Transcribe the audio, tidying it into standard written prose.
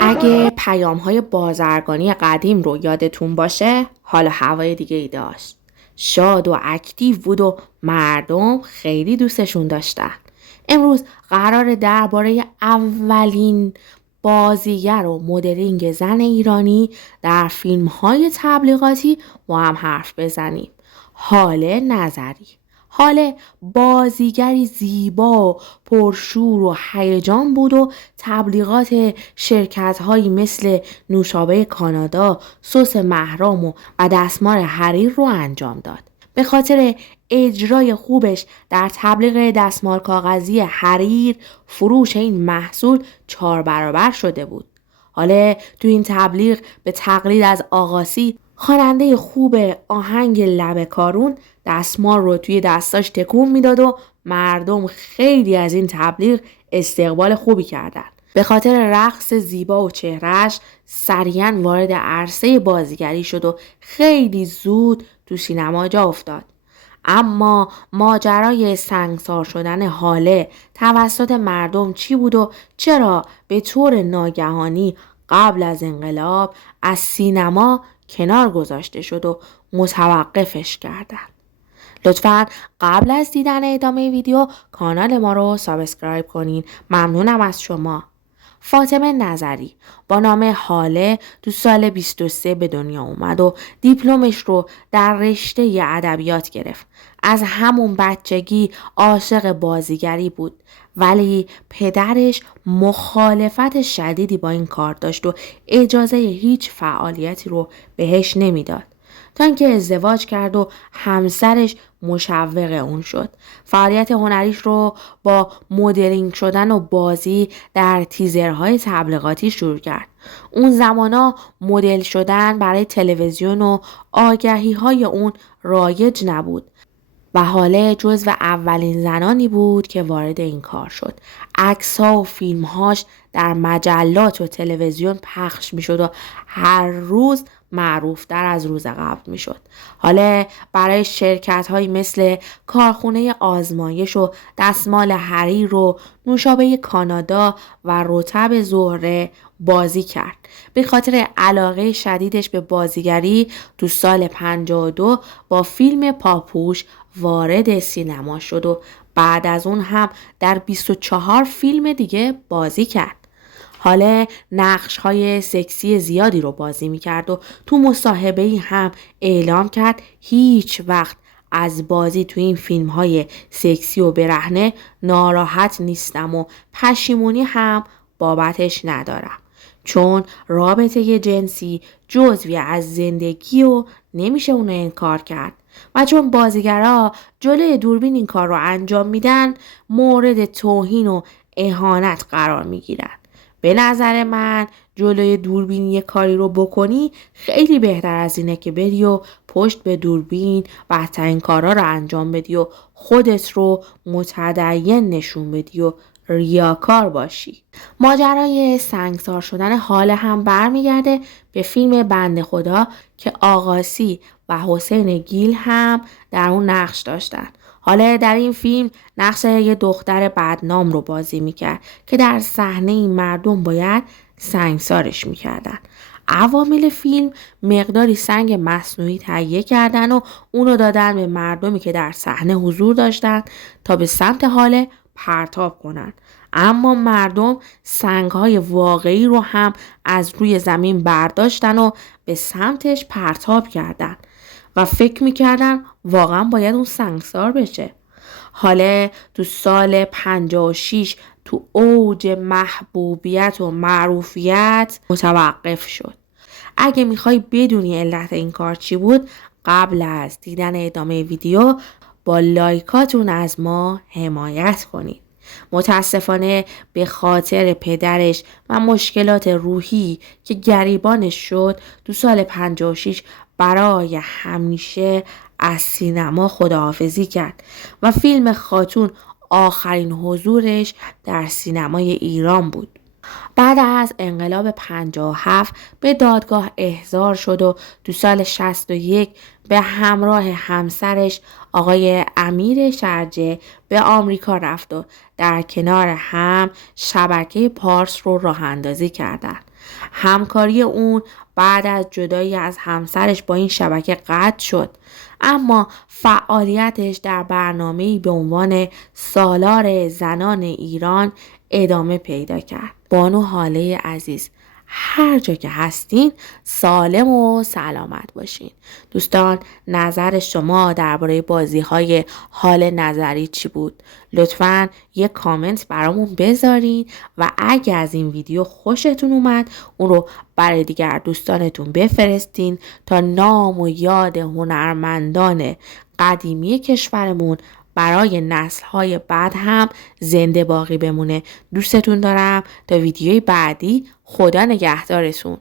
اگه پیام‌های بازرگانی قدیم رو یادتون باشه، حال و هوای دیگه ای داشت. شاد و اکتیو بود و مردم خیلی دوستشون داشتن. امروز قراره درباره اولین بازیگر و مدلینگ زن ایرانی در فیلم‌های تبلیغاتی با هم حرف بزنیم. هاله نظری. هاله بازیگری زیبا و پرشور و هیجان بود و تبلیغات شرکت‌هایی مثل نوشابه کانادا، سس مهرام و دستمال حریر رو انجام داد. به خاطر اجرای خوبش در تبلیغ دستمال کاغذی حریر فروش این محصول 4 برابر شده بود. حالا تو این تبلیغ به تقلید از آقاسی، خواننده خوب آهنگ لب کارون، دستمال رو توی دستاش تکون میداد و مردم خیلی از این تبلیغ استقبال خوبی کردن. به خاطر رقص زیبا و چهرهش سریعاً وارد عرصه بازیگری شد و خیلی زود تو سینما جا افتاد. اما ماجرای سنگسار شدن هاله توسط مردم چی بود و چرا به طور ناگهانی قبل از انقلاب از سینما کنار گذاشته شد و متوقفش کردن؟ لطفاً قبل از دیدن ادامه ویدیو کانال ما رو سابسکرایب کنین. ممنونم از شما. فاطمه نظری با نام هاله تو سال 23 به دنیا اومد و دیپلمش رو در رشته ادبیات گرفت. از همون بچگی عاشق بازیگری بود، ولی پدرش مخالفت شدیدی با این کار داشت و اجازه هیچ فعالیتی رو بهش نمیداد. تا اینکه ازدواج کرد و همسرش مشوق اون شد. فعالیت هنریش رو با مدلینگ شدن و بازی در تیزرهای تبلیغاتی شروع کرد. اون زمانا مدل شدن برای تلویزیون و آگهی‌های اون رایج نبود و حاله جزو اولین زنانی بود که وارد این کار شد. عکس‌ها و فیلم‌هاش در مجلات و تلویزیون پخش می‌شد و هر روز معروفتر از روز قبل می‌شد. حالا برای شرکت‌هایی مثل کارخونه آزمایش و دستمال حریر و نوشابه کانادا و رطب زهره بازی کرد. به خاطر علاقه شدیدش به بازیگری تو سال 52 با فیلم پاپوش وارد سینما شد و بعد از اون هم در 24 فیلم دیگه بازی کرد. حالا نقش‌های سکسی زیادی رو بازی می‌کرد و تو مصاحبه‌ای هم اعلام کرد هیچ وقت از بازی تو این فیلم‌های سکسی و برهنه ناراحت نیستم و پشیمونی هم بابتش ندارم، چون رابطه جنسی جزوی از زندگی و نمیشه اونو انکار کرد و چون بازیگرها جلوی دوربین این کار رو انجام میدن مورد توهین و اهانت قرار میگیرن. به نظر من جلوی دوربین یه کاری رو بکنی خیلی بهتر از اینه که بری و پشت به دوربین بدترین کارا رو انجام بدی و خودت رو متدین نشون بدی و ریاکار باشی. ماجرای سنگسار شدن حاله هم برمیگرده به فیلم بنده خدا که آقاسی و حسین گیل هم در اون نقش داشتن. حالا در این فیلم نقش یه دختر بدنام رو بازی میکرد که در صحنه مردم باید سنگسارش میکردن. عوامل فیلم مقداری سنگ مصنوعی تهیه کردن و اونو دادن به مردمی که در صحنه حضور داشتن تا به سمت حاله پرتاب کنن. اما مردم سنگ‌های واقعی رو هم از روی زمین برداشتن و به سمتش پرتاب کردن و فکر میکردن واقعا باید اون سنگسار بشه. حالا تو سال 56 تو اوج محبوبیت و معروفیت متوقف شد. اگه میخوای بدونی علت این کار چی بود، قبل از دیدن ادامه ویدیو با لایکاتون از ما حمایت کنید. متاسفانه به خاطر پدرش و مشکلات روحی که گریبانش شد تو سال 56 برای همیشه از سینما خداحافظی کرد و فیلم خاتون آخرین حضورش در سینمای ایران بود. بعد از انقلاب 57 به دادگاه احضار شد و تو سال 61 به همراه همسرش آقای امیر شرجه به آمریکا رفت و در کنار هم شبکه پارس رو راه اندازی کردند. همکاری اون بعد از جدایی از همسرش با این شبکه قطع شد، اما فعالیتش در برنامه‌ای به عنوان سالار زنان ایران ادامه پیدا کرد. بانو هاله عزیز، هر جا که هستین سالم و سلامت باشین. دوستان، نظر شما درباره بازی‌های حال نظری چی بود؟ لطفاً یه کامنت برامون بذارین و اگه از این ویدیو خوشتون اومد اون رو برای دیگر دوستانتون بفرستین تا نام و یاد هنرمندان قدیمی کشورمون برای نسل‌های بعد هم زنده باقی بمونه. دوستتون دارم. تا ویدیوی بعدی، خدا نگهدارتون.